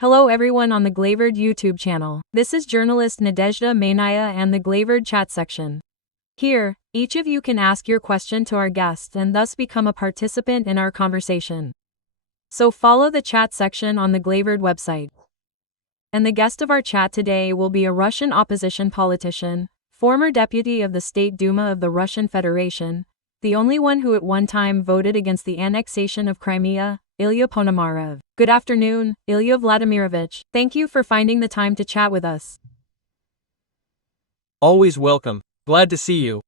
Hello everyone on the Glawredd YouTube channel. This is journalist Nadezhda Mainaya and the Glawredd chat section. Here, each of you can ask your question to our guest and thus become a participant in our conversation. So follow the chat section on the Glawredd website. And the guest of our chat today will be a Russian opposition politician, former deputy of the State Duma of the Russian Federation, the only one who at one time voted against the annexation of Crimea, Ilya Ponomarev. Good afternoon, Ilya Vladimirovich. Thank you for finding the time to chat with us. Always welcome. Glad to see you.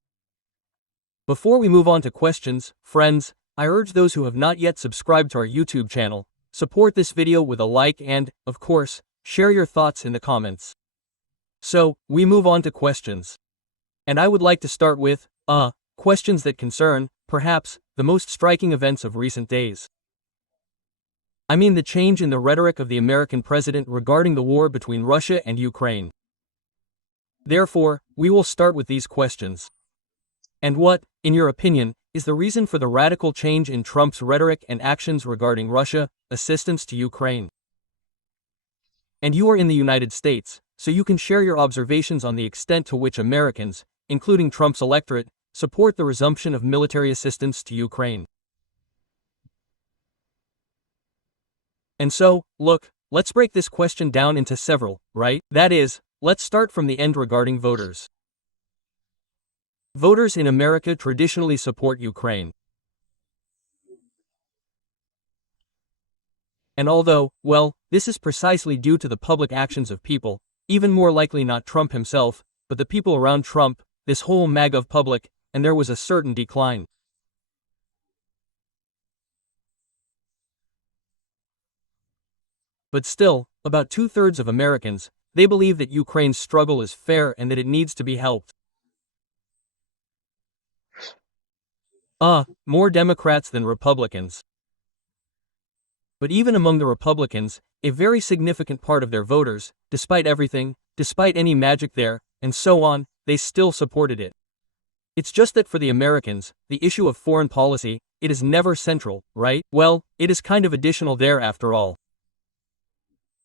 Before we move on to questions, friends, I urge those who have not yet subscribed to our YouTube channel, support this video with a like and, of course, share your thoughts in the comments. So, we move on to questions. And I would like to start with, questions that concern, perhaps, the most striking events of recent days. I mean the change in the rhetoric of the American president regarding the war between Russia and Ukraine. Therefore, we will start with these questions. And what, in your opinion, is the reason for the radical change in Trump's rhetoric and actions regarding Russia, assistance to Ukraine? And you are in the United States, so you can share your observations on the extent to which Americans, including Trump's electorate, support the resumption of military assistance to Ukraine. And so, look, let's break this question down into several, right? That is, let's start from the end regarding voters. Voters in America traditionally support Ukraine. And although, well, this is precisely due to the public actions of people, even more likely not Trump himself, but the people around Trump, this whole MAGA of public, and there was a certain decline. But still, about 2/3 of Americans, they believe that Ukraine's struggle is fair and that it needs to be helped. More Democrats than Republicans. But even among the Republicans, a very significant part of their voters, despite everything, despite any magic there, and so on, they still supported it. It's just that for the Americans, the issue of foreign policy, it is never central, right? Well, it is kind of additional there after all.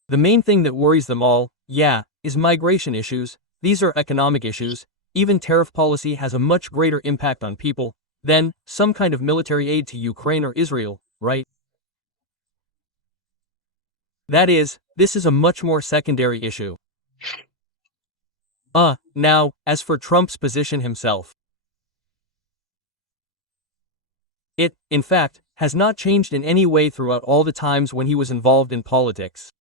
The main thing that worries them all, is migration issues. These are economic issues. Even tariff policy has a much greater impact on people than some kind of military aid to Ukraine or Israel, right? That is, this is a much more secondary issue. Now, as for Trump's position himself, it, in fact, has not changed in any way throughout all the times when he was involved in politics.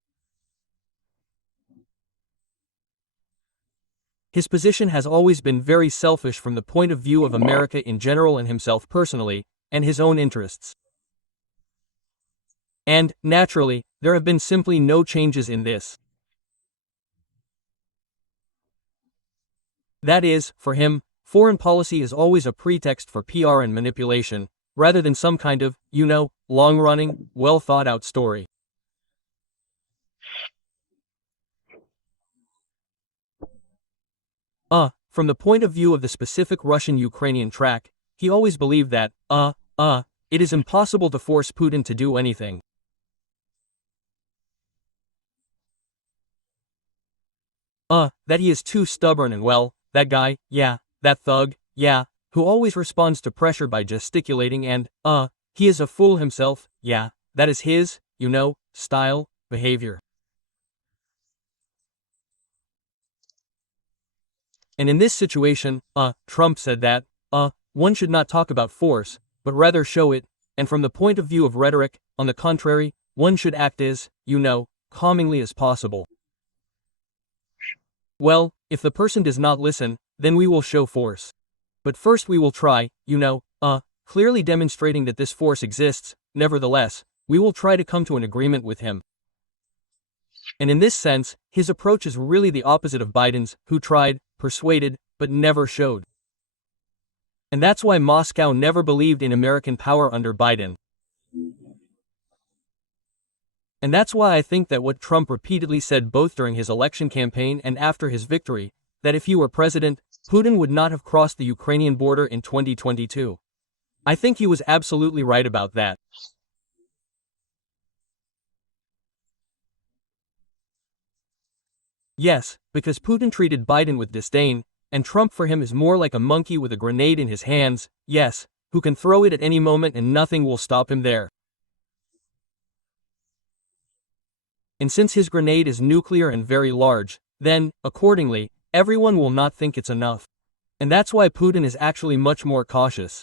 His position has always been very selfish from the point of view of America in general and himself personally, and his own interests. And, naturally, there have been simply no changes in this. That is, for him, foreign policy is always a pretext for PR and manipulation, rather than some kind of, long-running, well-thought-out story. From the point of view of the specific Russian-Ukrainian track, he always believed that, it is impossible to force Putin to do anything. That he is too stubborn and well, that guy, that thug, who always responds to pressure by gesticulating and, he is a fool himself, that is his, style, behavior. And in this situation, Trump said that, one should not talk about force, but rather show it, and from the point of view of rhetoric, on the contrary, one should act as, calmingly as possible. Well, if the person does not listen, then we will show force. But first we will try, clearly demonstrating that this force exists. Nevertheless, we will try to come to an agreement with him. And in this sense, his approach is really the opposite of Biden's, who tried, persuaded, but never showed. And that's why Moscow never believed in American power under Biden. And that's why I think that what Trump repeatedly said both during his election campaign and after his victory, that if he were president, Putin would not have crossed the Ukrainian border in 2022. I think he was absolutely right about that. Yes, because Putin treated Biden with disdain, and Trump for him is more like a monkey with a grenade in his hands, yes, who can throw it at any moment and nothing will stop him there. And since his grenade is nuclear and very large, then, accordingly, everyone will not think it's enough. And that's why Putin is actually much more cautious.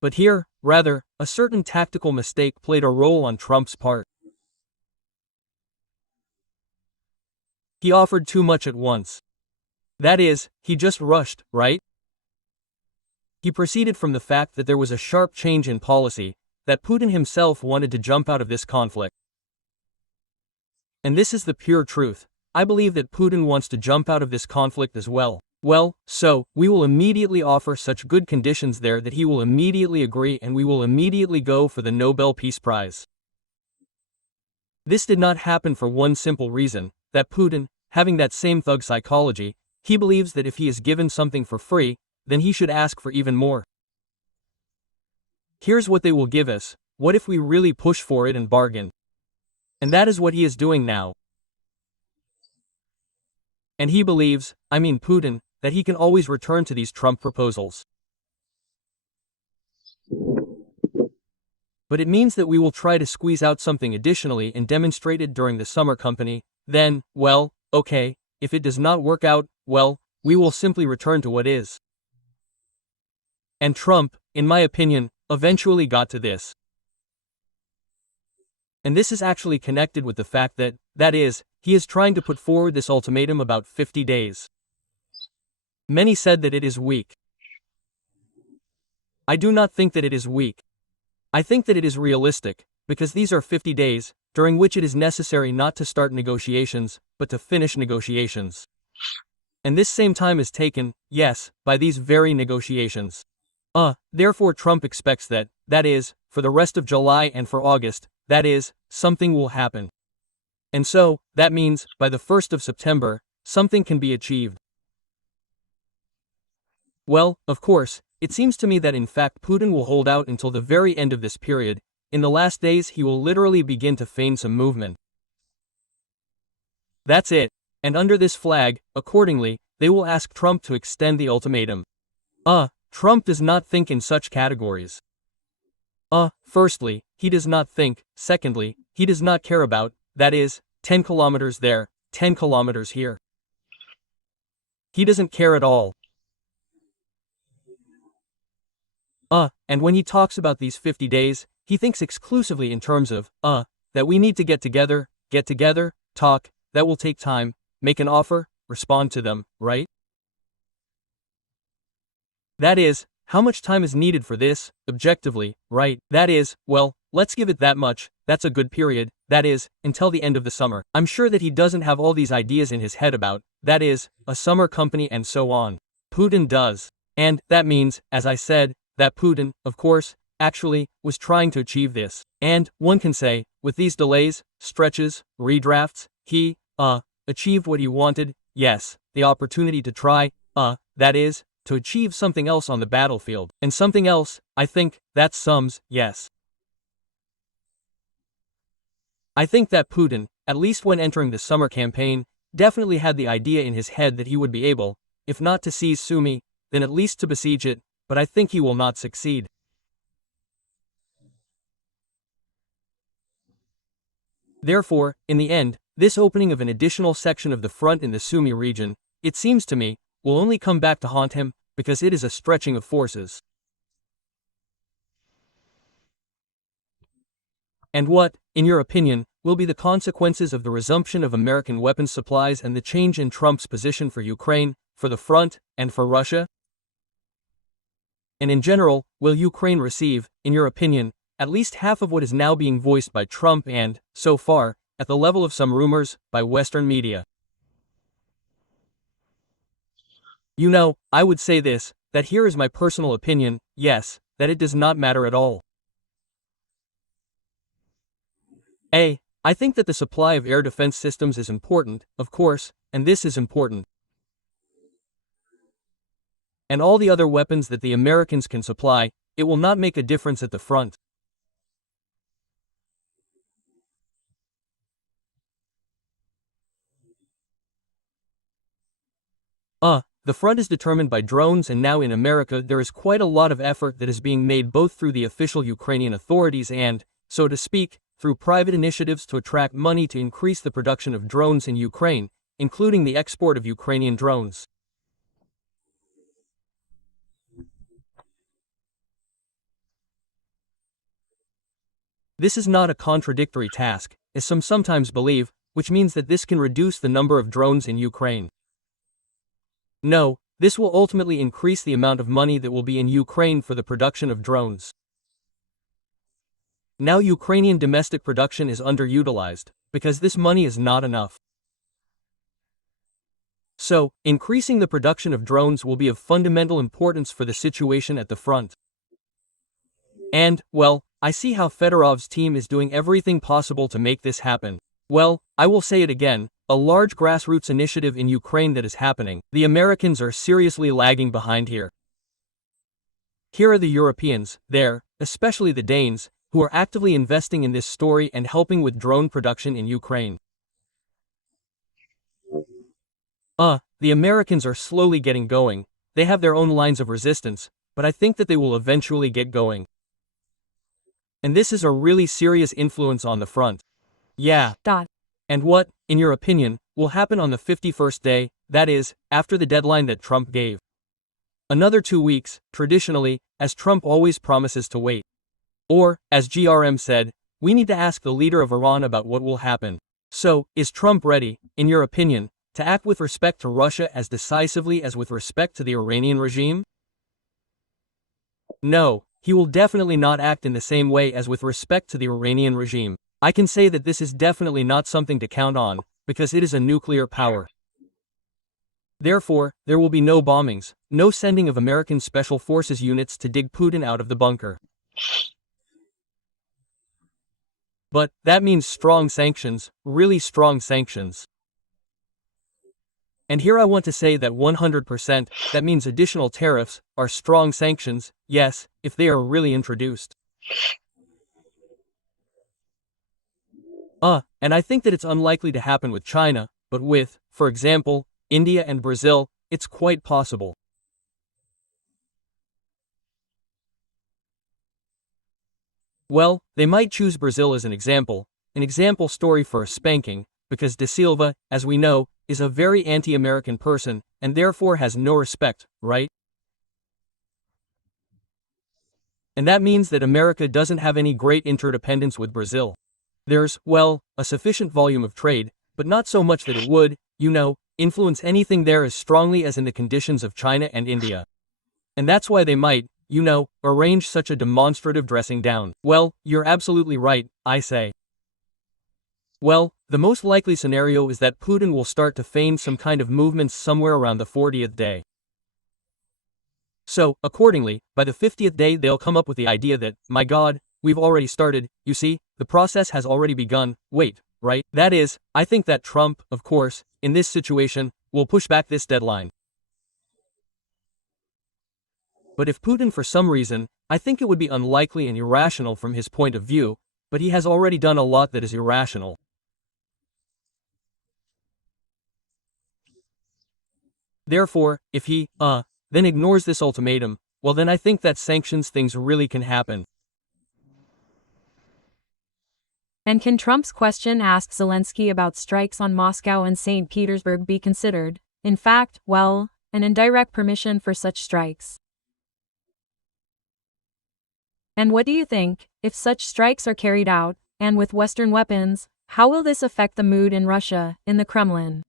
But here, rather, a certain tactical mistake played a role on Trump's part. He offered too much at once. That is, he just rushed, right? He proceeded from the fact that there was a sharp change in policy, that Putin himself wanted to jump out of this conflict. And this is the pure truth. I believe that Putin wants to jump out of this conflict as well. Well, so, we will immediately offer such good conditions there that he will immediately agree and we will immediately go for the Nobel Peace Prize. This did not happen for one simple reason, that Putin, having that same thug psychology, he believes that if he is given something for free, then he should ask for even more. Here's what they will give us, what if we really push for it and bargain? And that is what he is doing now. And he believes, I mean Putin, that he can always return to these Trump proposals. But it means that we will try to squeeze out something additionally and demonstrate it during the summer company, then, well, okay, if it does not work out, well, we will simply return to what is. And Trump, in my opinion, eventually got to this. And this is actually connected with the fact that is, he is trying to put forward this ultimatum about 50 days. Many said that it is weak. I do not think that it is weak. I think that it is realistic, because these are 50 days, during which it is necessary not to start negotiations, but to finish negotiations. And this same time is taken, yes, by these very negotiations. Therefore Trump expects that is, for the rest of July and for August, that is, something will happen. And so, that means, by the 1st of September, something can be achieved. Well, of course, it seems to me that in fact Putin will hold out until the very end of this period. In the last days he will literally begin to feign some movement. That's it. And under this flag, accordingly, they will ask Trump to extend the ultimatum. Trump does not think in such categories. Firstly, he does not think, secondly, he does not care about, that is, 10 kilometers there, 10 kilometers here. He doesn't care at all. And when he talks about these 50 days, he thinks exclusively in terms of, that we need to get together, talk, that will take time, make an offer, respond to them, right? That is, how much time is needed for this, objectively, right? That is, well, let's give it that much, that's a good period, that is, until the end of the summer. I'm sure that he doesn't have all these ideas in his head about, that is, a summer company and so on. Putin does. And, that means, as I said, that Putin, of course, actually, was trying to achieve this. And, one can say, with these delays, stretches, redrafts, he, achieved what he wanted, yes, the opportunity to try, that is, to achieve something else on the battlefield. And something else, I think, that sums, yes. I think that Putin, at least when entering the summer campaign, definitely had the idea in his head that he would be able, if not to seize Sumy, then at least to besiege it, but I think he will not succeed. Therefore, in the end, this opening of an additional section of the front in the Sumy region, it seems to me, will only come back to haunt him, because it is a stretching of forces. And what, in your opinion, will be the consequences of the resumption of American weapons supplies and the change in Trump's position for Ukraine, for the front, and for Russia? And in general, will Ukraine receive, in your opinion, at least half of what is now being voiced by Trump and, so far, at the level of some rumors, by Western media? You know, I would say this, that here is my personal opinion, yes, that it does not matter at all. I think that the supply of air defense systems is important, of course, and this is important. And all the other weapons that the Americans can supply, it will not make a difference at the front. The front is determined by drones, and now in America there is quite a lot of effort that is being made both through the official Ukrainian authorities and, so to speak, through private initiatives to attract money to increase the production of drones in Ukraine, including the export of Ukrainian drones. This is not a contradictory task, as some sometimes believe, which means that this can reduce the number of drones in Ukraine. No, this will ultimately increase the amount of money that will be in Ukraine for the production of drones. Now Ukrainian domestic production is underutilized, because this money is not enough. So, increasing the production of drones will be of fundamental importance for the situation at the front. And, well, I see how Fedorov's team is doing everything possible to make this happen. Well, I will say it again, a large grassroots initiative in Ukraine that is happening. The Americans are seriously lagging behind here. Here are the Europeans, there, especially the Danes, who are actively investing in this story and helping with drone production in Ukraine. The Americans are slowly getting going. They have their own lines of resistance, but I think that they will eventually get going. And this is a really serious influence on the front. Yeah. And what, in your opinion, will happen on the 51st day, that is, after the deadline that Trump gave? Another 2 weeks, traditionally, as Trump always promises to wait. Or, as GRM said, we need to ask the leader of Iran about what will happen. So, is Trump ready, in your opinion, to act with respect to Russia as decisively as with respect to the Iranian regime? No, he will definitely not act in the same way as with respect to the Iranian regime. I can say that this is definitely not something to count on, because it is a nuclear power. Therefore, there will be no bombings, no sending of American Special Forces units to dig Putin out of the bunker. But, that means strong sanctions, really strong sanctions. And here I want to say that 100%, that means additional tariffs, are strong sanctions, yes, if they are really introduced. And I think that it's unlikely to happen with China, but with, for example, India and Brazil, it's quite possible. Well, they might choose Brazil as an example story for a spanking, because Da Silva, as we know, is a very anti-American person, and therefore has no respect, right? And that means that America doesn't have any great interdependence with Brazil. There's, well, a sufficient volume of trade, but not so much that it would, influence anything there as strongly as in the conditions of China and India. And that's why they might, arrange such a demonstrative dressing down. Well, you're absolutely right, I say. Well, the most likely scenario is that Putin will start to feign some kind of movements somewhere around the 40th day. So, accordingly, by the 50th day they'll come up with the idea that, my God, we've already started, you see, the process has already begun, wait, right? That is, I think that Trump, of course, in this situation, will push back this deadline. But if Putin for some reason, I think it would be unlikely and irrational from his point of view, but he has already done a lot that is irrational. Therefore, if he, then ignores this ultimatum, well then I think that sanctions things really can happen. And can Trump's question asked Zelensky about strikes on Moscow and St. Petersburg be considered, in fact, well, an indirect permission for such strikes? And what do you think, if such strikes are carried out, and with Western weapons, how will this affect the mood in Russia, in the Kremlin?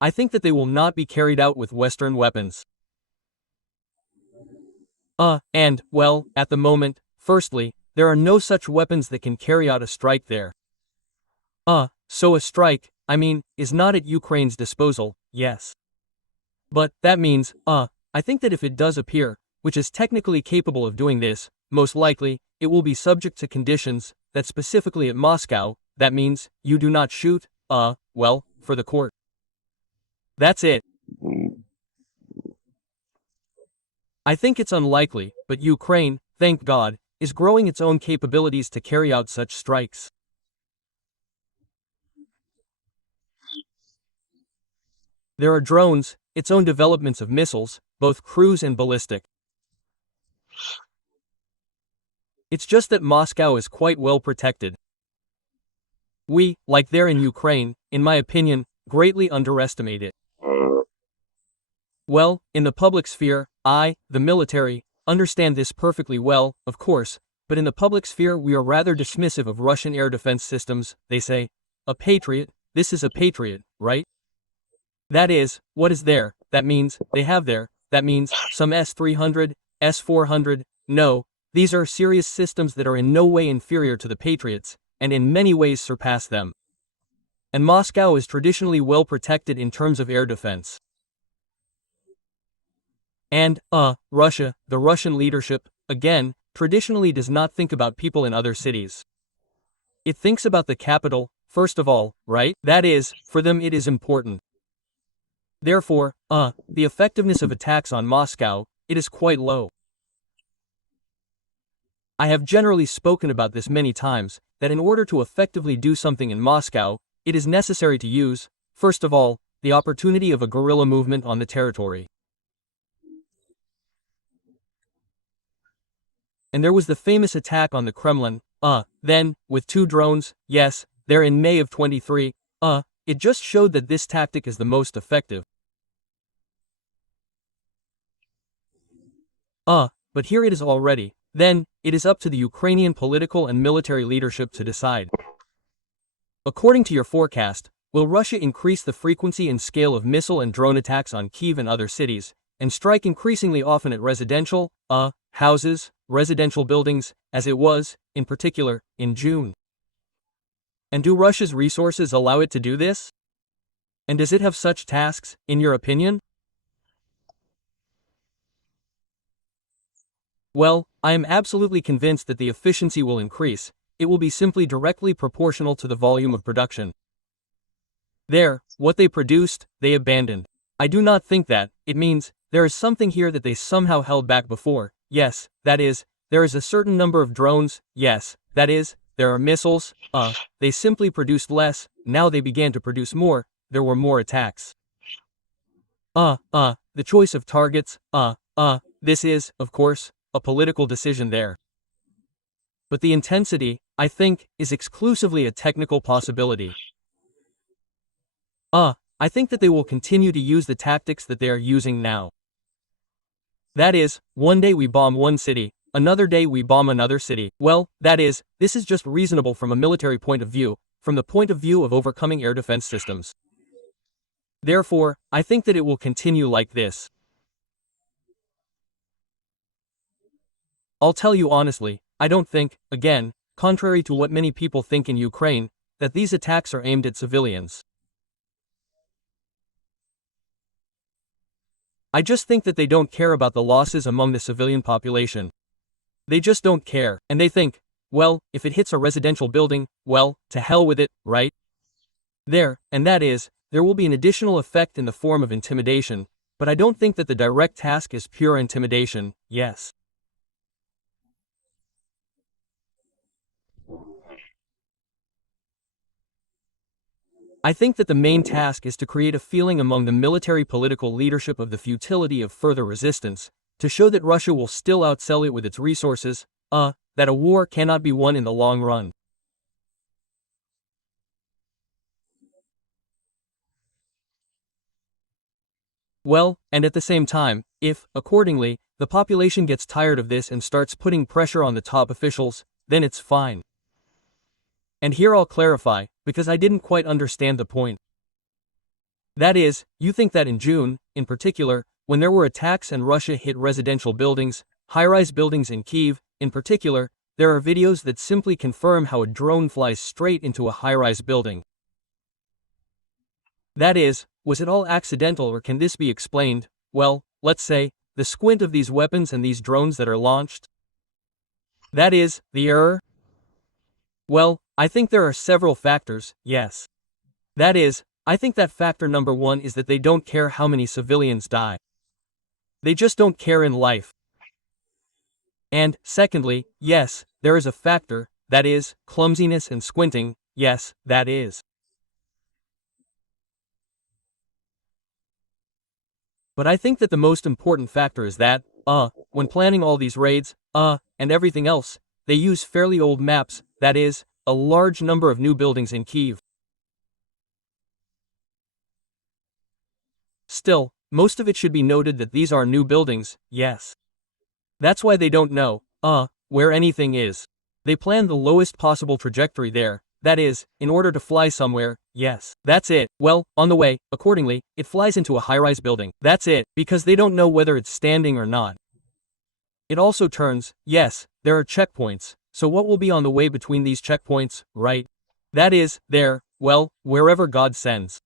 I think that they will not be carried out with Western weapons. And, well, at the moment, firstly, there are no such weapons that can carry out a strike there. So a strike, is not at Ukraine's disposal, yes. But, that means, I think that if it does appear, which is technically capable of doing this, most likely, it will be subject to conditions, that specifically at Moscow, that means, you do not shoot, for the court. That's it. I think it's unlikely, but Ukraine, thank God, is growing its own capabilities to carry out such strikes. There are drones, its own developments of missiles, both cruise and ballistic. It's just that Moscow is quite well protected. We, like there in Ukraine, in my opinion, greatly underestimate it. Well, in the public sphere, I, the military, understand this perfectly well, of course, but in the public sphere we are rather dismissive of Russian air defense systems. They say, a Patriot, this is a Patriot, right? That is, what is there, that means, they have there, that means, some S-300, S-400, no, these are serious systems that are in no way inferior to the Patriots, and in many ways surpass them. And Moscow is traditionally well protected in terms of air defense. And, Russia, the Russian leadership, again, traditionally does not think about people in other cities. It thinks about the capital, first of all, right? That is, for them it is important. Therefore, the effectiveness of attacks on Moscow, it is quite low. I have generally spoken about this many times, that in order to effectively do something in Moscow, it is necessary to use, first of all, the opportunity of a guerrilla movement on the territory. And there was the famous attack on the Kremlin, then, with 2 drones, yes, there in May of 23, it just showed that this tactic is the most effective. But here it is already, then, it is up to the Ukrainian political and military leadership to decide. According to your forecast, will Russia increase the frequency and scale of missile and drone attacks on Kyiv and other cities, and strike increasingly often at residential, houses, residential buildings, as it was, in particular, in June? And do Russia's resources allow it to do this? And does it have such tasks, in your opinion? Well, I am absolutely convinced that the efficiency will increase. It will be simply directly proportional to the volume of production. There, what they produced, they abandoned. I do not think that, it means, there is something here that they somehow held back before. Yes, that is, there is a certain number of drones, yes, that is, there are missiles, they simply produced less, now they began to produce more, there were more attacks. The choice of targets, this is, of course, a political decision there. But the intensity, I think, is exclusively a technical possibility. I think that they will continue to use the tactics that they are using now. That is, one day we bomb one city, another day we bomb another city. Well, that is, this is just reasonable from a military point of view, from the point of view of overcoming air defense systems. Therefore, I think that it will continue like this. I'll tell you honestly, I don't think, again, contrary to what many people think in Ukraine, that these attacks are aimed at civilians. I just think that they don't care about the losses among the civilian population. They just don't care, and they think, well, if it hits a residential building, well, to hell with it, right? There, and that is, there will be an additional effect in the form of intimidation, but I don't think that the direct task is pure intimidation, yes. I think that the main task is to create a feeling among the military political leadership of the futility of further resistance, to show that Russia will still outsell it with its resources, that a war cannot be won in the long run. Well, and at the same time, if, accordingly, the population gets tired of this and starts putting pressure on the top officials, then it's fine. And here I'll clarify, because I didn't quite understand the point. That is, you think that in June, in particular, when there were attacks and Russia hit residential buildings, high-rise buildings in Kyiv, in particular, there are videos that simply confirm how a drone flies straight into a high-rise building. That is, was it all accidental or can this be explained, well, let's say, the squint of these weapons and these drones that are launched? That is, the error? Well, I think there are several factors, yes. That is, I think that factor number 1 is that they don't care how many civilians die. They just don't care in life. And, secondly, yes, there is a factor, that is, clumsiness and squinting, yes, that is. But I think that the most important factor is that, when planning all these raids, and everything else, they use fairly old maps, that is, a large number of new buildings in Kyiv. Still, most of it should be noted that these are new buildings, yes. That's why they don't know, where anything is. They plan the lowest possible trajectory there, that is, in order to fly somewhere, yes. That's it. Well, on the way, accordingly, it flies into a high-rise building. That's it, because they don't know whether it's standing or not. It also turns, yes, there are checkpoints, so what will be on the way between these checkpoints, right? That is, there, well, wherever God sends.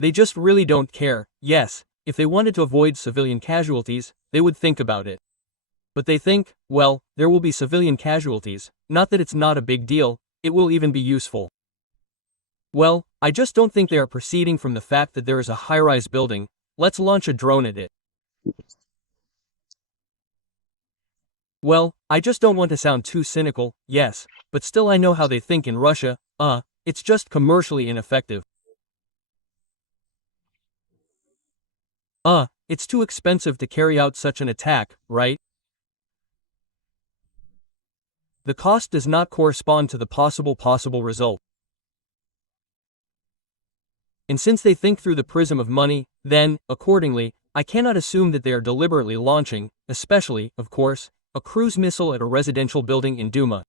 They just really don't care. Yes, if they wanted to avoid civilian casualties, they would think about it. But they think, well, there will be civilian casualties, not that it's not a big deal, it will even be useful. Well, I just don't think they are proceeding from the fact that there is a high-rise building. Let's launch a drone at it. Well, I just don't want to sound too cynical, yes, but still I know how they think in Russia, it's just commercially ineffective. It's too expensive to carry out such an attack, right? The cost does not correspond to the possible result. And since they think through the prism of money, then, accordingly, I cannot assume that they are deliberately launching, especially, of course, a cruise missile at a residential building in Duma.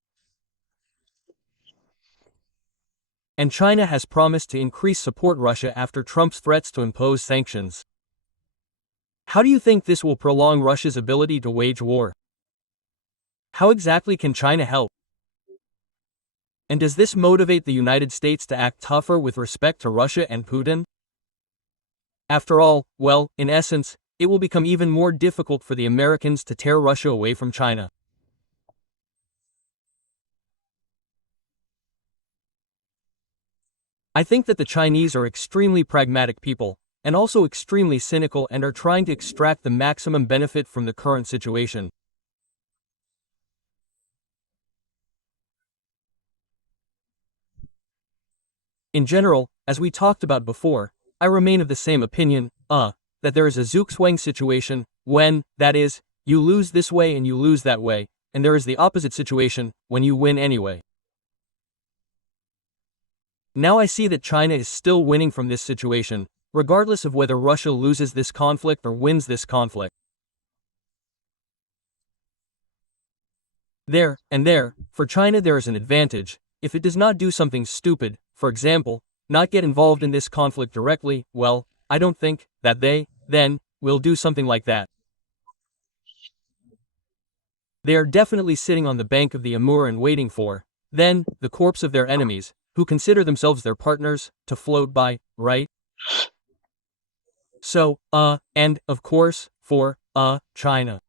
And China has promised to increase support Russia after Trump's threats to impose sanctions. How do you think this will prolong Russia's ability to wage war? How exactly can China help? And does this motivate the United States to act tougher with respect to Russia and Putin? After all, well, in essence, it will become even more difficult for the Americans to tear Russia away from China. I think that the Chinese are extremely pragmatic people, and also extremely cynical and are trying to extract the maximum benefit from the current situation. In general, as we talked about before, I remain of the same opinion, that there is a Zugzwang situation, when, that is, you lose this way and you lose that way, and there is the opposite situation, when you win anyway. Now I see that China is still winning from this situation, regardless of whether Russia loses this conflict or wins this conflict. There, for China there is an advantage. If it does not do something stupid, for example, not get involved in this conflict directly, well, I don't think that they, then, will do something like that. They are definitely sitting on the bank of the Amur and waiting for, then, the corpse of their enemies, who consider themselves their partners, to float by, right? So, and, of course, for, China.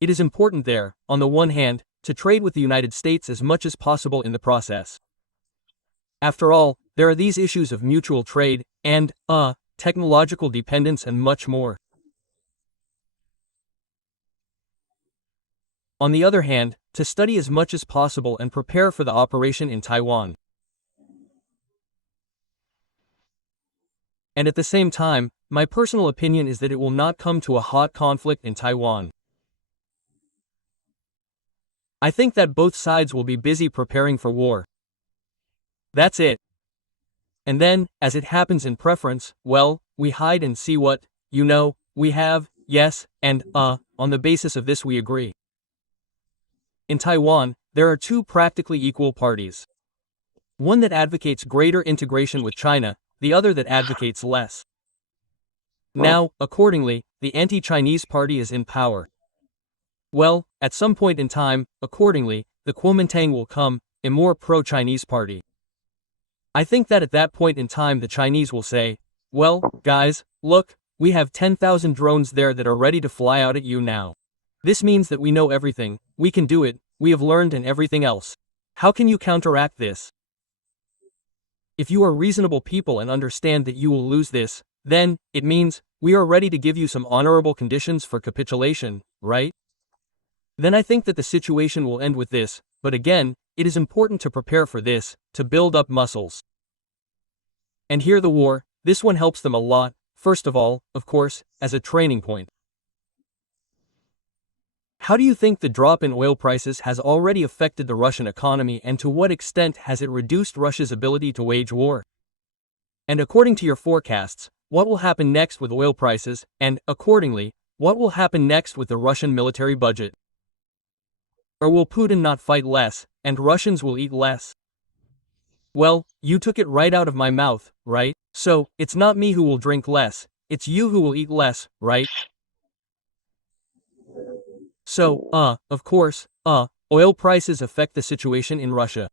It is important there, on the one hand, to trade with the United States as much as possible in the process. After all, there are these issues of mutual trade, and, technological dependence and much more. On the other hand, to study as much as possible and prepare for the operation in Taiwan. And at the same time, my personal opinion is that it will not come to a hot conflict in Taiwan. I think that both sides will be busy preparing for war. That's it. And then, as it happens in preference, well, we hide and see what, we have, yes, and, on the basis of this we agree. In Taiwan, there are two practically equal parties. One that advocates greater integration with China, the other that advocates less. Now, accordingly, the anti-Chinese party is in power. Well, at some point in time, accordingly, the Kuomintang will come, a more pro-Chinese party. I think that at that point in time the Chinese will say, well, guys, look, we have 10,000 drones there that are ready to fly out at you now. This means that we know everything, we can do it, we have learned and everything else. How can you counteract this? If you are reasonable people and understand that you will lose this, then, it means, we are ready to give you some honorable conditions for capitulation, right? Then I think that the situation will end with this, but again, it is important to prepare for this, to build up muscles. And here the war, this one helps them a lot, first of all, of course, as a training point. How do you think the drop in oil prices has already affected the Russian economy, and to what extent has it reduced Russia's ability to wage war? And according to your forecasts, what will happen next with oil prices, and, accordingly, what will happen next with the Russian military budget? Or will Putin not fight less, and Russians will eat less? Well, you took it right out of my mouth, right? So, it's not me who will drink less, it's you who will eat less, right? So, of course, oil prices affect the situation in Russia.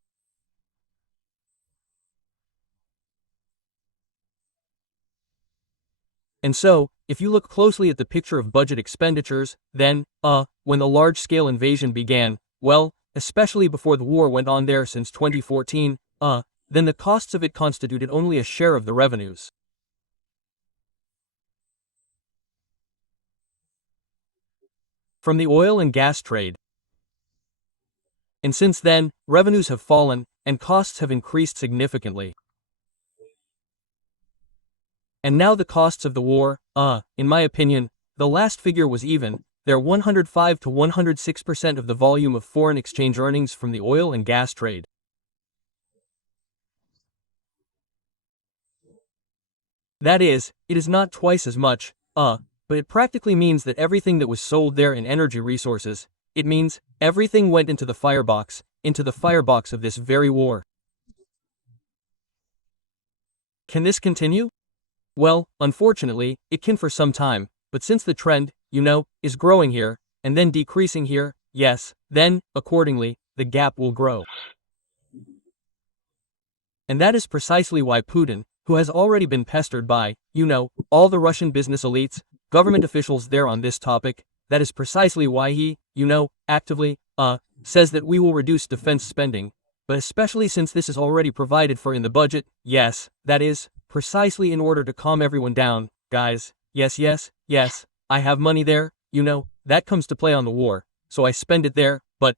And so, if you look closely at the picture of budget expenditures, then, when the large-scale invasion began, well, especially before the war went on there since 2014, then the costs of it constituted only a share of the revenues. From the oil and gas trade. And since then, revenues have fallen, and costs have increased significantly. And now the costs of the war, in my opinion, the last figure was even, they're 105 to 106% of the volume of foreign exchange earnings from the oil and gas trade. That is, it is not twice as much, but it practically means that everything that was sold there in energy resources, it means, everything went into the firebox of this very war. Can this continue? Well, unfortunately, it can for some time, but since the trend, is growing here, and then decreasing here, yes, then, accordingly, the gap will grow. And that is precisely why Putin, who has already been pestered by, all the Russian business elites, government officials there on this topic, that is precisely why he, actively, says that we will reduce defense spending, but especially since this is already provided for in the budget, yes, that is, precisely in order to calm everyone down, guys, yes, I have money there, that comes to play on the war, so I spend it there, but,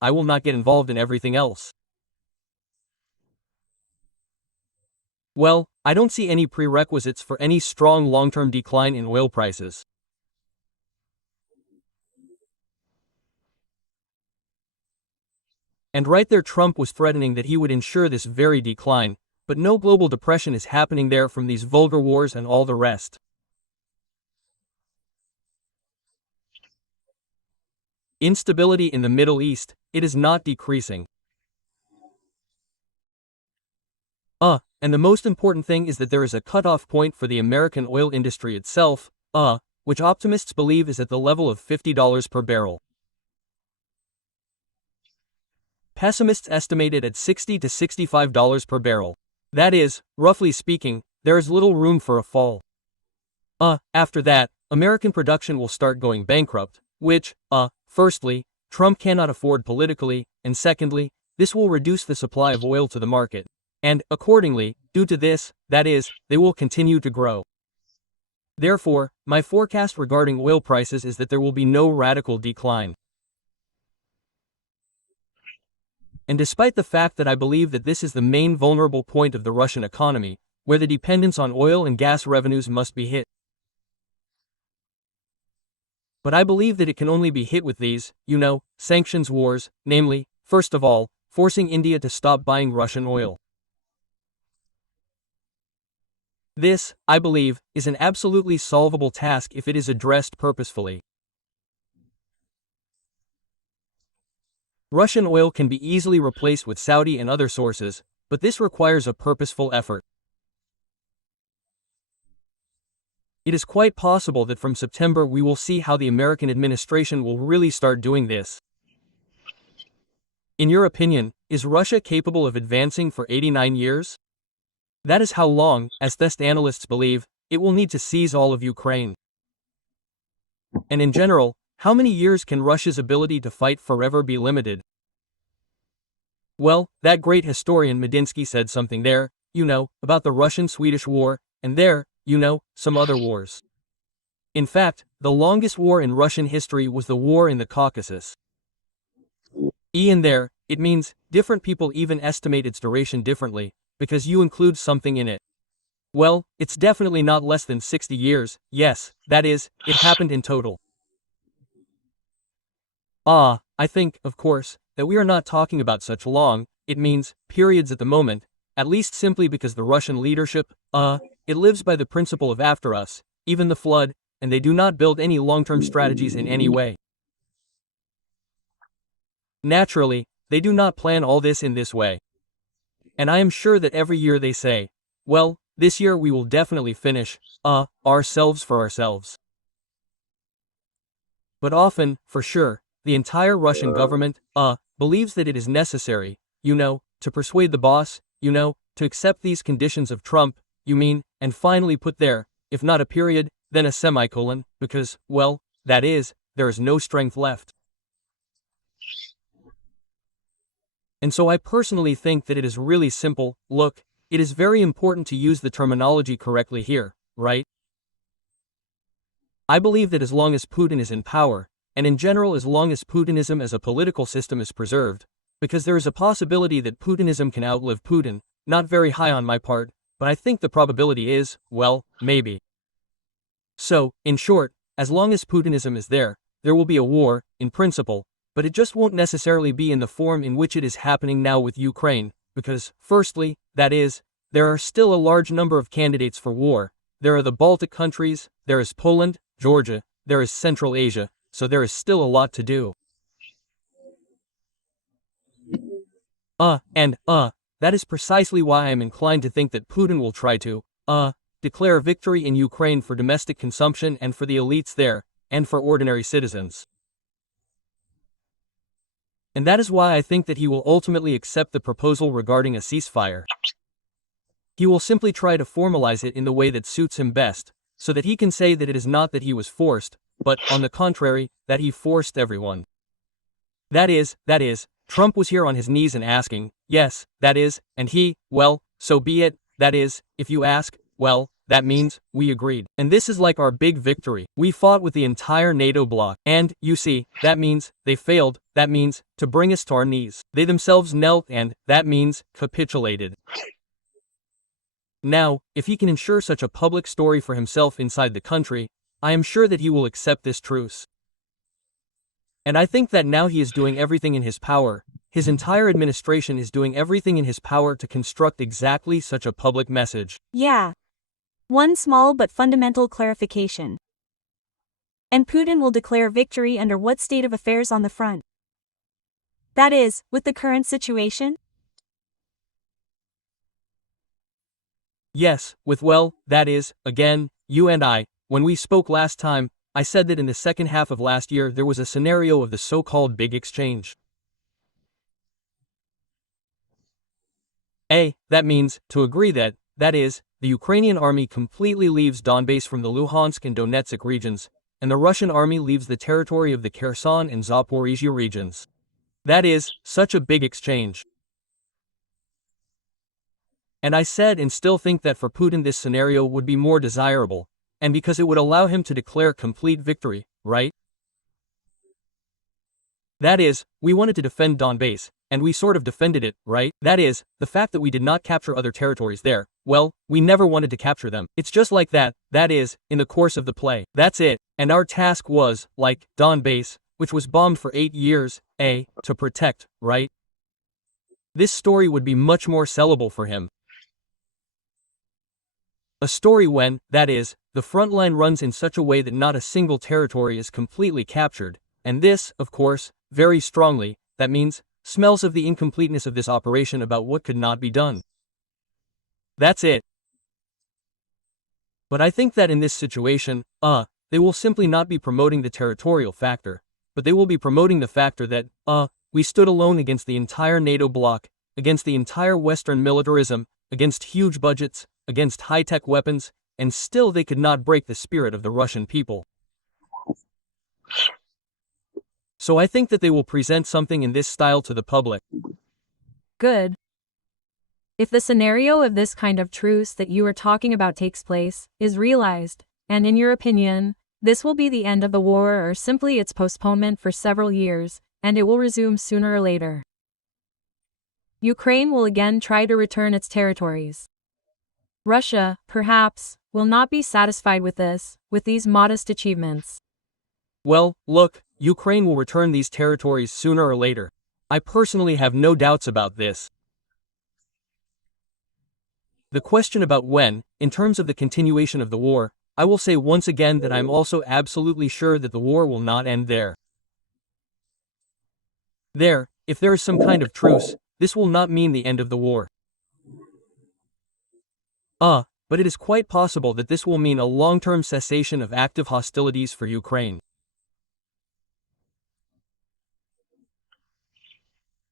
I will not get involved in everything else. Well, I don't see any prerequisites for any strong long-term decline in oil prices. And right there Trump was threatening that he would ensure this very decline, but no global depression is happening there from these vulgar wars and all the rest. Instability in the Middle East, it is not decreasing. And the most important thing is that there is a cutoff point for the American oil industry itself, which optimists believe is at the level of $50 per barrel. Pessimists estimate it at $60 to $65 per barrel. That is, roughly speaking, there is little room for a fall. After that, American production will start going bankrupt, which, firstly, Trump cannot afford politically, and secondly, this will reduce the supply of oil to the market. And, accordingly, due to this, that is, they will continue to grow. Therefore, my forecast regarding oil prices is that there will be no radical decline. And despite the fact that I believe that this is the main vulnerable point of the Russian economy, where the dependence on oil and gas revenues must be hit. But I believe that it can only be hit with these, sanctions wars, namely, first of all, forcing India to stop buying Russian oil. This, I believe, is an absolutely solvable task if it is addressed purposefully. Russian oil can be easily replaced with Saudi and other sources, but this requires a purposeful effort. It is quite possible that from September we will see how the American administration will really start doing this. In your opinion, is Russia capable of advancing for 89 years? That is how long, as thus analysts believe, it will need to seize all of Ukraine. And in general, how many years can Russia's ability to fight forever be limited? Well, that great historian Medinsky said something there, about the Russian-Swedish War, and there, some other wars. In fact, the longest war in Russian history was the war in the Caucasus. In there, it means, different people even estimate its duration differently, because you include something in it. Well, it's definitely not less than 60 years, yes, that is, it happened in total. I think, of course, that we are not talking about such long, it means, periods at the moment, at least simply because the Russian leadership, it lives by the principle of after us, even the flood, and they do not build any long-term strategies in any way. Naturally, they do not plan all this in this way. And I am sure that every year they say, well, this year we will definitely finish, ourselves for ourselves. But often, for sure, the entire Russian government, believes that it is necessary, to persuade the boss, to accept these conditions of Trump, and finally put there, if not a period, then a semicolon, because, well, that is, there is no strength left. And so I personally think that it is really simple. Look, it is very important to use the terminology correctly here, right? I believe that as long as Putin is in power, and in general as long as Putinism as a political system is preserved, because there is a possibility that Putinism can outlive Putin, not very high on my part, but I think the probability is, well, maybe. So, in short, as long as Putinism is there will be a war, in principle, but it just won't necessarily be in the form in which it is happening now with Ukraine, because, firstly, that is, there are still a large number of candidates for war. There are the Baltic countries, there is Poland, Georgia, there is Central Asia, so there is still a lot to do. That is precisely why I am inclined to think that Putin will try to, declare victory in Ukraine for domestic consumption and for the elites there, and for ordinary citizens. And that is why I think that he will ultimately accept the proposal regarding a ceasefire. He will simply try to formalize it in the way that suits him best, so that he can say that it is not that he was forced, but, on the contrary, that he forced everyone. That is, Trump was here on his knees and asking, yes, that is, and he, well, so be it, that is, if you ask, well, that means, we agreed. And this is like our big victory. We fought with the entire NATO bloc. And, you see, that means, they failed, that means, to bring us to our knees. They themselves knelt and, that means, capitulated. Now, if he can ensure such a public story for himself inside the country, I am sure that he will accept this truce. And I think that now he is doing everything in his power, his entire administration is doing everything in his power to construct exactly such a public message. Yeah. One small but fundamental clarification. And Putin will declare victory under what state of affairs on the front? That is, with the current situation? Yes, with well, that is, again, you and I, when we spoke last time, I said that in the second half of last year there was a scenario of the so-called big exchange. That means, to agree that is, the Ukrainian army completely leaves Donbass from the Luhansk and Donetsk regions, and the Russian army leaves the territory of the Kherson and Zaporizhia regions. That is, such a big exchange. And I said and still think that for Putin this scenario would be more desirable, and because it would allow him to declare complete victory, right? That is, we wanted to defend Donbass, and we sort of defended it, right? That is, the fact that we did not capture other territories there, well, we never wanted to capture them. It's just like that is, in the course of the play. That's it. And our task was, like, Donbass, which was bombed for 8 years, to protect, right? This story would be much more sellable for him. A story when, that is, the front line runs in such a way that not a single territory is completely captured, and this, of course, very strongly, that means, smells of the incompleteness of this operation about what could not be done. That's it. But I think that in this situation, they will simply not be promoting the territorial factor, but they will be promoting the factor that, we stood alone against the entire NATO bloc, against the entire Western militarism, against huge budgets, against high-tech weapons, and still they could not break the spirit of the Russian people. So I think that they will present something in this style to the public. Good. If the scenario of this kind of truce that you are talking about takes place, is realized, and in your opinion, this will be the end of the war or simply its postponement for several years, and it will resume sooner or later. Ukraine will again try to return its territories. Russia, perhaps, will not be satisfied with these modest achievements. Well, look, Ukraine will return these territories sooner or later. I personally have no doubts about this. The question about when, in terms of the continuation of the war, I will say once again that I am also absolutely sure that the war will not end there. If there is some kind of truce, this will not mean the end of the war. But it is quite possible that this will mean a long-term cessation of active hostilities for Ukraine.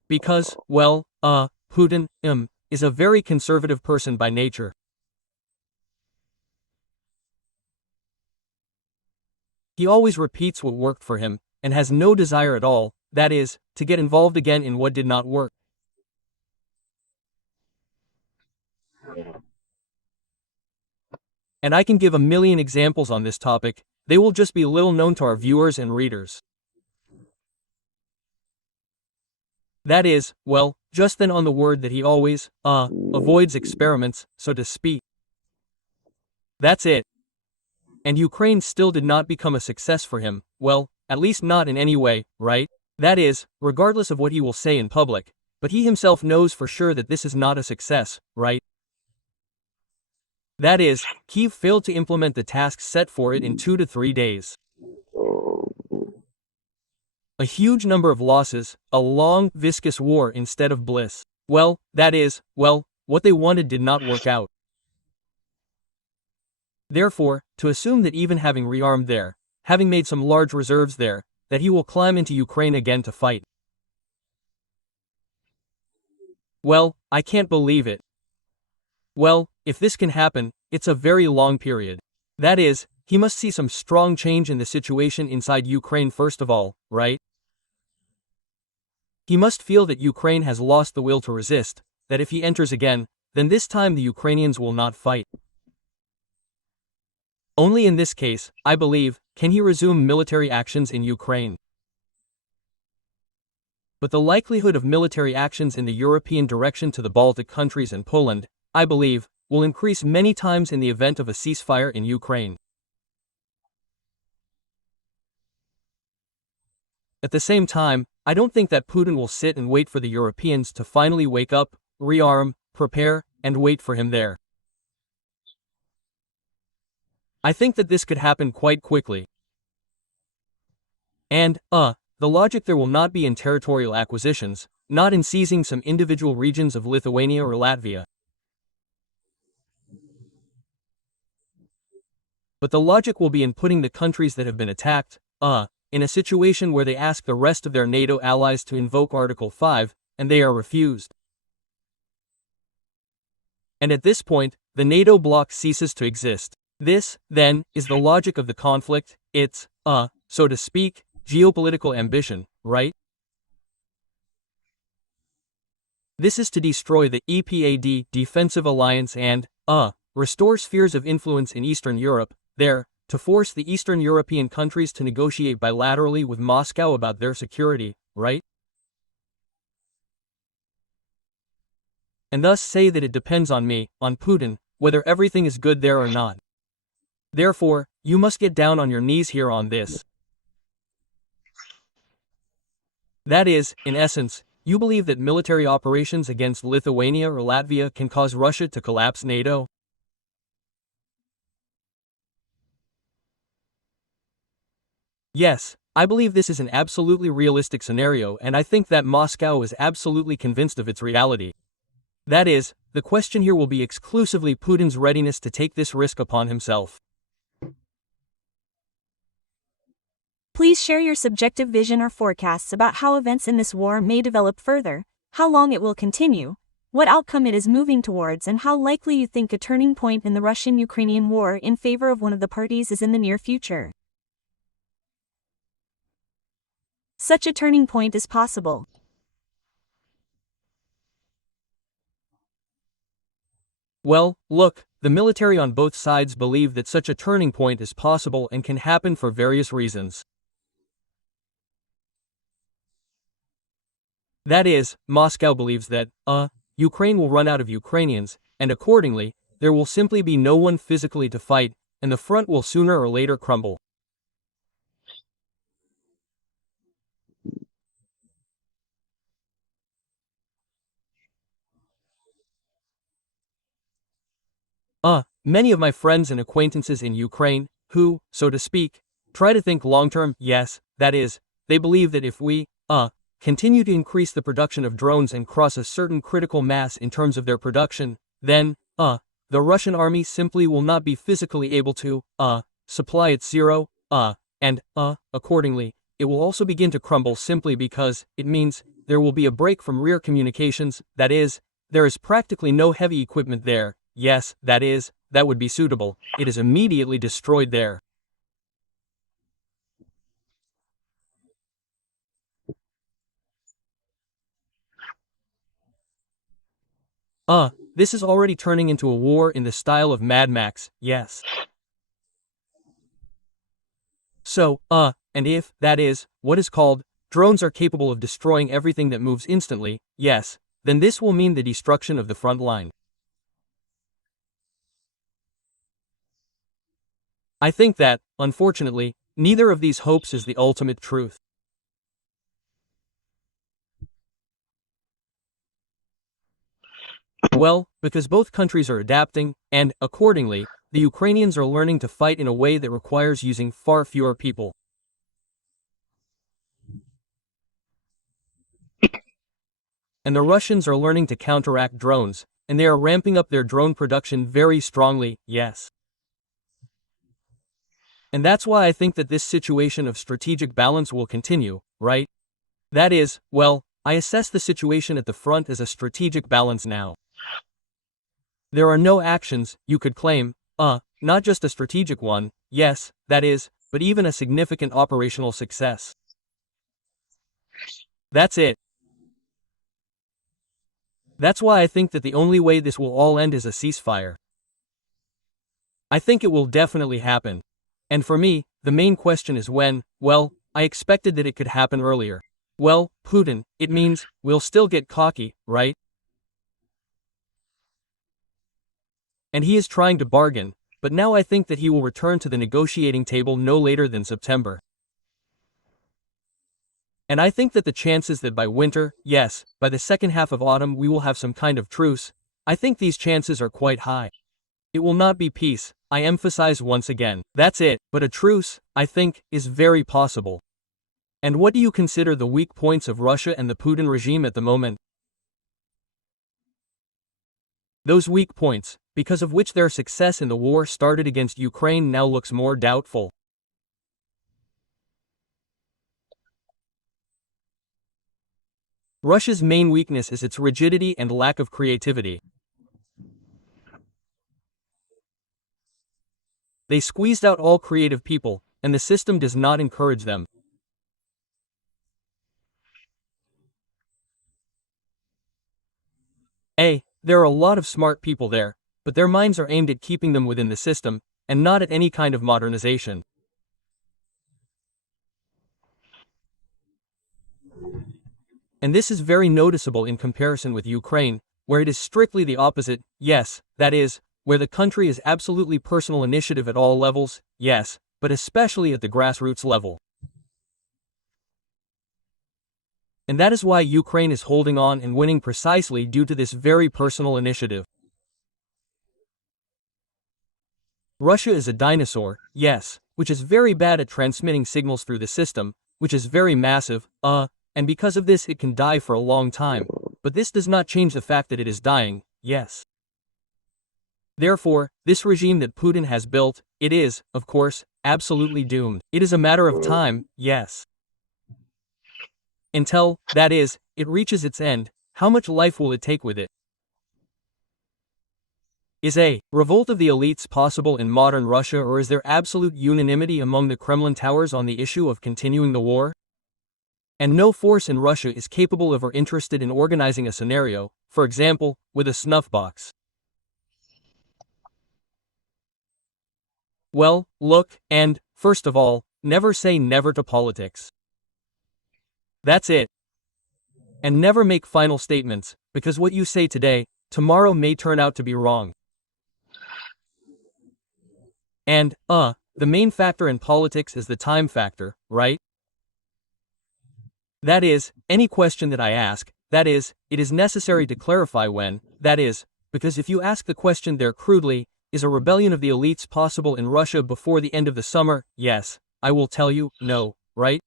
Because, well, Putin, is a very conservative person by nature. He always repeats what worked for him, and has no desire at all, that is, to get involved again in what did not work. And I can give a million examples on this topic, they will just be little known to our viewers and readers. That is, well, just then on the word that he always, avoids experiments, so to speak. That's it. And Ukraine still did not become a success for him, well, at least not in any way, right? That is, regardless of what he will say in public, but he himself knows for sure that this is not a success, right? That is, Kyiv failed to implement the tasks set for it in 2 to 3 days. A huge number of losses, a long, viscous war instead of bliss. Well, that is, well, what they wanted did not work out. Therefore, to assume that even having rearmed there, having made some large reserves there, that he will climb into Ukraine again to fight. Well, I can't believe it. Well, if this can happen, it's a very long period. That is, he must see some strong change in the situation inside Ukraine first of all, right? He must feel that Ukraine has lost the will to resist, that if he enters again, then this time the Ukrainians will not fight. Only in this case, I believe, can he resume military actions in Ukraine. But the likelihood of military actions in the European direction to the Baltic countries and Poland, I believe, will increase many times in the event of a ceasefire in Ukraine. At the same time, I don't think that Putin will sit and wait for the Europeans to finally wake up, rearm, prepare, and wait for him there. I think that this could happen quite quickly. And, the logic there will not be in territorial acquisitions, not in seizing some individual regions of Lithuania or Latvia. But the logic will be in putting the countries that have been attacked, in a situation where they ask the rest of their NATO allies to invoke Article 5, and they are refused. And at this point, the NATO bloc ceases to exist. This, then, is the logic of the conflict, it's, so to speak, geopolitical ambition, right? This is to destroy the EPAD defensive alliance and, restore spheres of influence in Eastern Europe, to force the Eastern European countries to negotiate bilaterally with Moscow about their security, right? And thus say that it depends on me, on Putin, whether everything is good there or not. Therefore, you must get down on your knees here on this. That is, in essence, you believe that military operations against Lithuania or Latvia can cause Russia to collapse NATO? Yes, I believe this is an absolutely realistic scenario, and I think that Moscow is absolutely convinced of its reality. That is, the question here will be exclusively Putin's readiness to take this risk upon himself. Please share your subjective vision or forecasts about how events in this war may develop further, how long it will continue, what outcome it is moving towards, and how likely you think a turning point in the Russian-Ukrainian war in favor of one of the parties is in the near future. Such a turning point is possible. Well, look, the military on both sides believe that such a turning point is possible and can happen for various reasons. That is, Moscow believes that, Ukraine will run out of Ukrainians, and accordingly, there will simply be no one physically to fight, and the front will sooner or later crumble. Many of my friends and acquaintances in Ukraine, who, so to speak, try to think long-term, yes, that is, they believe that if we, continue to increase the production of drones and cross a certain critical mass in terms of their production, then, the Russian army simply will not be physically able to, supply its zero, and, accordingly, it will also begin to crumble simply because, it means, there will be a break from rear communications, that is, there is practically no heavy equipment there, yes, that is, that would be suitable, it is immediately destroyed there. This is already turning into a war in the style of Mad Max, yes. So, and if, that is, what is called, drones are capable of destroying everything that moves instantly, yes, then this will mean the destruction of the front line. I think that, unfortunately, neither of these hopes is the ultimate truth. Well, because both countries are adapting, and, accordingly, the Ukrainians are learning to fight in a way that requires using far fewer people. And the Russians are learning to counteract drones, and they are ramping up their drone production very strongly, yes. And that's why I think that this situation of strategic balance will continue, right? That is, well, I assess the situation at the front as a strategic balance now. There are no actions, you could claim, not just a strategic one, yes, that is, but even a significant operational success. That's it. That's why I think that the only way this will all end is a ceasefire. I think it will definitely happen. And for me, the main question is when. Well, I expected that it could happen earlier. Well, Putin, it means, we'll still get cocky, right? And he is trying to bargain, but now I think that he will return to the negotiating table no later than September. And I think that the chances that by winter, yes, by the second half of autumn we will have some kind of truce, I think these chances are quite high. It will not be peace, I emphasize once again. That's it, but a truce, I think, is very possible. And what do you consider the weak points of Russia and the Putin regime at the moment? Those weak points, because of which their success in the war started against Ukraine now looks more doubtful. Russia's main weakness is its rigidity and lack of creativity. They squeezed out all creative people, and the system does not encourage them. There are a lot of smart people there, but their minds are aimed at keeping them within the system, and not at any kind of modernization. And this is very noticeable in comparison with Ukraine, where it is strictly the opposite, yes, that is, where the country is absolutely personal initiative at all levels, yes, but especially at the grassroots level. And that is why Ukraine is holding on and winning precisely due to this very personal initiative. Russia is a dinosaur, yes, which is very bad at transmitting signals through the system, which is very massive, and because of this it can die for a long time, but this does not change the fact that it is dying, yes. Therefore, this regime that Putin has built, it is, of course, absolutely doomed. It is a matter of time, yes. Until, that is, it reaches its end, how much life will it take with it? Is a revolt of the elites possible in modern Russia, or is there absolute unanimity among the Kremlin towers on the issue of continuing the war? And no force in Russia is capable of or interested in organizing a scenario, for example, with a snuff box. Well, look, and, first of all, never say never to politics. That's it. And never make final statements, because what you say today, tomorrow may turn out to be wrong. And, the main factor in politics is the time factor, right? That is, any question that I ask, that is, it is necessary to clarify when, that is, because if you ask the question there crudely, is a rebellion of the elites possible in Russia before the end of the summer? Yes, I will tell you, no, right?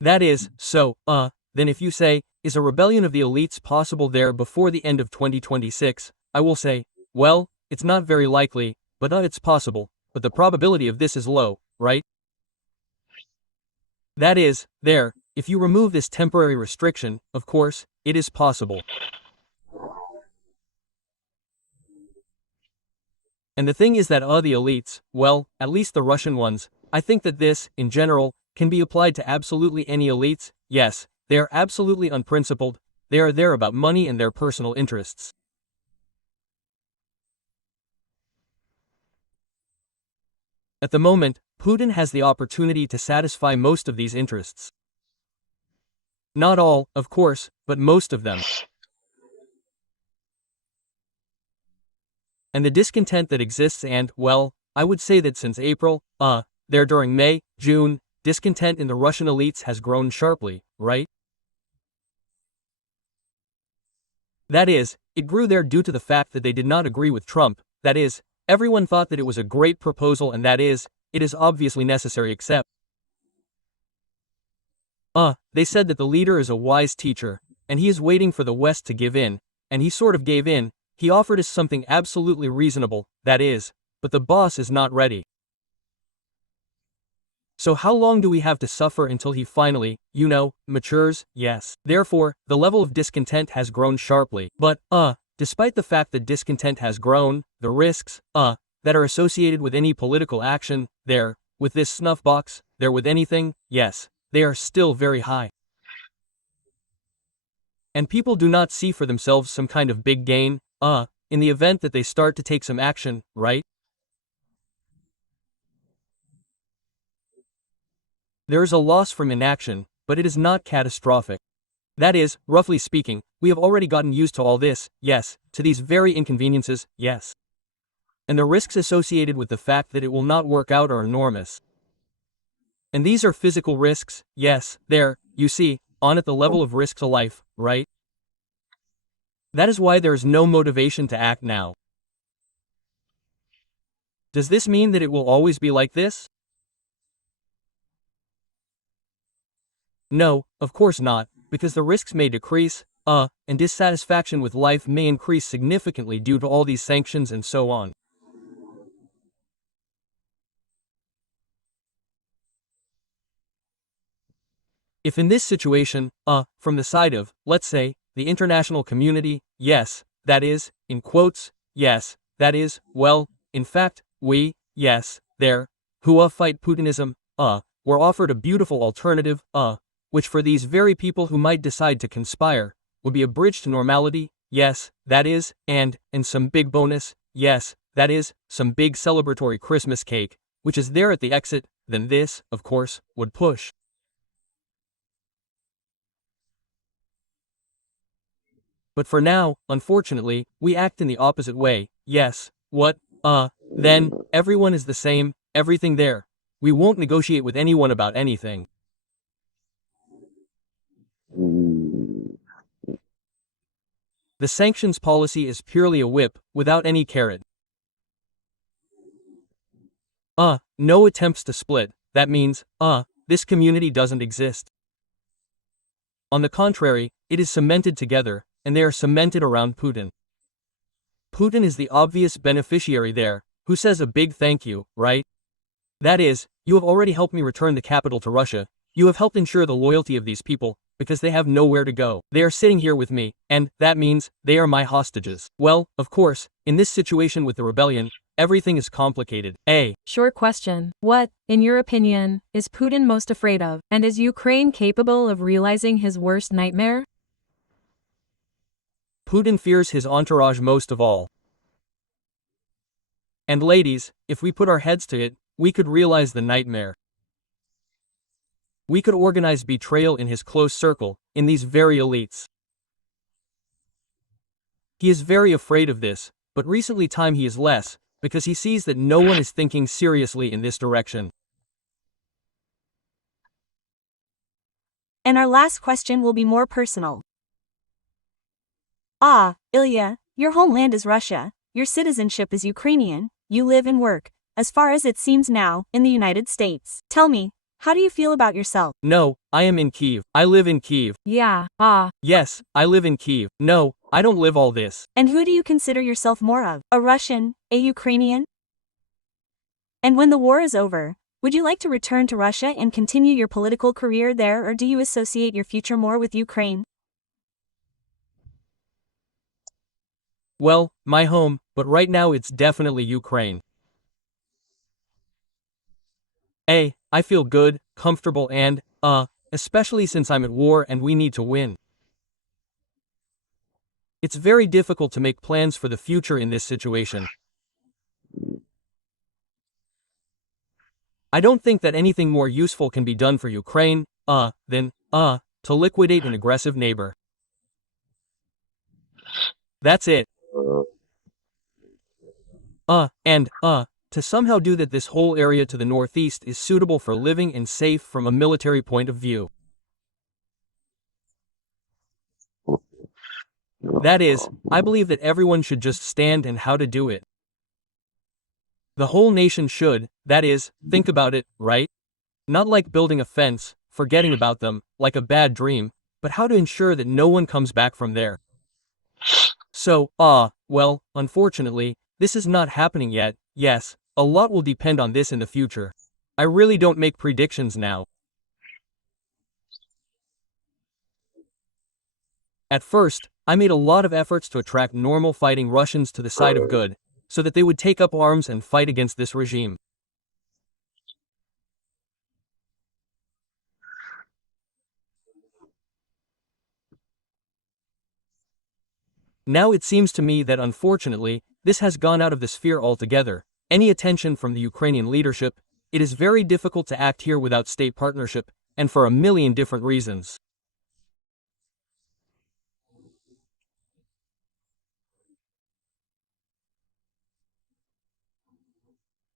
That is, so, then if you say, is a rebellion of the elites possible there before the end of 2026, I will say, well, it's not very likely, but it's possible, but the probability of this is low, right? That is, there, if you remove this temporary restriction, of course, it is possible. And the thing is that the elites, well, at least the Russian ones, I think that this, in general, can be applied to absolutely any elites. Yes, they are absolutely unprincipled, they are there about money and their personal interests. At the moment, Putin has the opportunity to satisfy most of these interests. Not all, of course, but most of them. And the discontent that exists and, well, I would say that since April, there during May, June, discontent in the Russian elites has grown sharply, right? That is, it grew there due to the fact that they did not agree with Trump, that is, everyone thought that it was a great proposal and that is, it is obviously necessary except. They said that the leader is a wise teacher, and he is waiting for the West to give in, and he sort of gave in, he offered us something absolutely reasonable, that is, but the boss is not ready. So how long do we have to suffer until he finally, matures? Yes. Therefore, the level of discontent has grown sharply. But, despite the fact that discontent has grown, the risks, that are associated with any political action, there, with this snuff box, there with anything, yes, they are still very high. And people do not see for themselves some kind of big gain, in the event that they start to take some action, right? There is a loss from inaction, but it is not catastrophic. That is, roughly speaking, we have already gotten used to all this, yes, to these very inconveniences, yes. And the risks associated with the fact that it will not work out are enormous. And these are physical risks, yes, there, you see, on at the level of risk to life, right? That is why there is no motivation to act now. Does this mean that it will always be like this? No, of course not, because the risks may decrease, and dissatisfaction with life may increase significantly due to all these sanctions and so on. If in this situation, from the side of, let's say, the international community, yes, that is, in quotes, yes, that is, well, in fact, we, yes, there, who fight Putinism, were offered a beautiful alternative, which for these very people who might decide to conspire, would be a bridge to normality, yes, that is, and some big bonus, yes, that is, some big celebratory Christmas cake, which is there at the exit, then this, of course, would push. But for now, unfortunately, we act in the opposite way, yes, what, then, everyone is the same, everything there. We won't negotiate with anyone about anything. The sanctions policy is purely a whip, without any carrot. No attempts to split, that means, this community doesn't exist. On the contrary, it is cemented together, and they are cemented around Putin. Putin is the obvious beneficiary there, who says a big thank you, right? That is, you have already helped me return the capital to Russia, you have helped ensure the loyalty of these people, because they have nowhere to go. They are sitting here with me, and that means they are my hostages. Well, of course, in this situation with the rebellion, everything is complicated. Short question. What, in your opinion, is Putin most afraid of? And is Ukraine capable of realizing his worst nightmare? Putin fears his entourage most of all. And ladies, if we put our heads to it, we could realize the nightmare. We could organize betrayal in his close circle, in these very elites. He is very afraid of this, but recently time he is less, because he sees that no one is thinking seriously in this direction. And our last question will be more personal. Ilya, your homeland is Russia, your citizenship is Ukrainian, you live and work, as far as it seems now, in the United States. Tell me, how do you feel about yourself? No, I am in Kyiv. I live in Kyiv. Yeah, Yes, I live in Kyiv. No, I don't live all this. And who do you consider yourself more of? A Russian, a Ukrainian? And when the war is over, would you like to return to Russia and continue your political career there, or do you associate your future more with Ukraine? Well, my home, but right now it's definitely Ukraine. I feel good, comfortable and, especially since I'm at war and we need to win. It's very difficult to make plans for the future in this situation. I don't think that anything more useful can be done for Ukraine, than, to liquidate an aggressive neighbor. That's it. To somehow do that this whole area to the northeast is suitable for living and safe from a military point of view. That is, I believe that everyone should just stand and how to do it. The whole nation should, that is, think about it, right? Not like building a fence, forgetting about them, like a bad dream, but how to ensure that no one comes back from there. So, well, unfortunately, this is not happening yet. Yes, a lot will depend on this in the future. I really don't make predictions now. At first, I made a lot of efforts to attract normal fighting Russians to the side of good, so that they would take up arms and fight against this regime. Now it seems to me that unfortunately, this has gone out of the sphere altogether. Any attention from the Ukrainian leadership, it is very difficult to act here without state partnership, and for a million different reasons.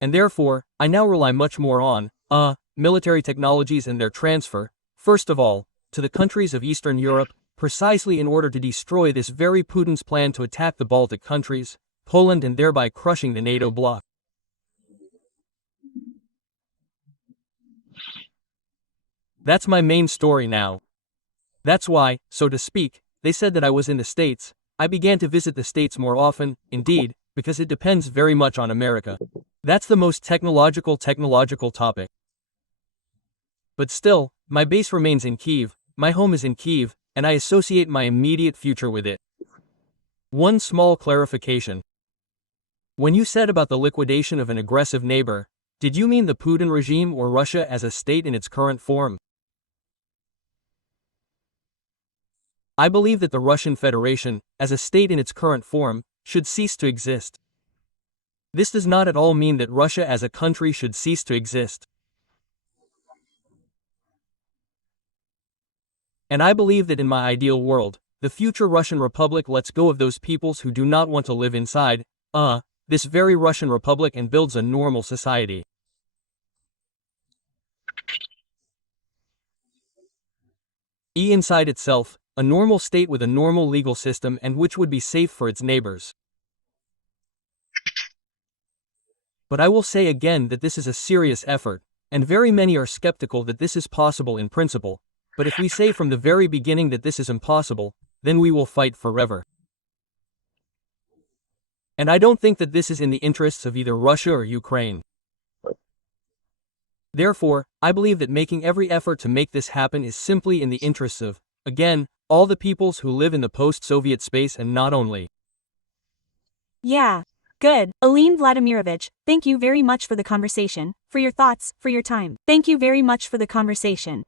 And therefore, I now rely much more on, military technologies and their transfer, first of all, to the countries of Eastern Europe, precisely in order to destroy this very Putin's plan to attack the Baltic countries, Poland, and thereby crushing the NATO bloc. That's my main story now. That's why, so to speak, they said that I was in the States. I began to visit the States more often, indeed, because it depends very much on America. That's the most technological topic. But still, my base remains in Kyiv, my home is in Kyiv, and I associate my immediate future with it. One small clarification. When you said about the liquidation of an aggressive neighbor, did you mean the Putin regime or Russia as a state in its current form? I believe that the Russian Federation, as a state in its current form, should cease to exist. This does not at all mean that Russia as a country should cease to exist. And I believe that in my ideal world, the future Russian Republic lets go of those peoples who do not want to live inside, this very Russian Republic and builds a normal society. Inside itself, a normal state with a normal legal system and which would be safe for its neighbors. But I will say again that this is a serious effort, and very many are skeptical that this is possible in principle, but if we say from the very beginning that this is impossible, then we will fight forever. And I don't think that this is in the interests of either Russia or Ukraine. Therefore, I believe that making every effort to make this happen is simply in the interests of, again, all the peoples who live in the post-Soviet space and not only. Yeah. Good. Ilya Vladimirovich, thank you very much for the conversation, for your thoughts, for your time. Thank you very much for the conversation.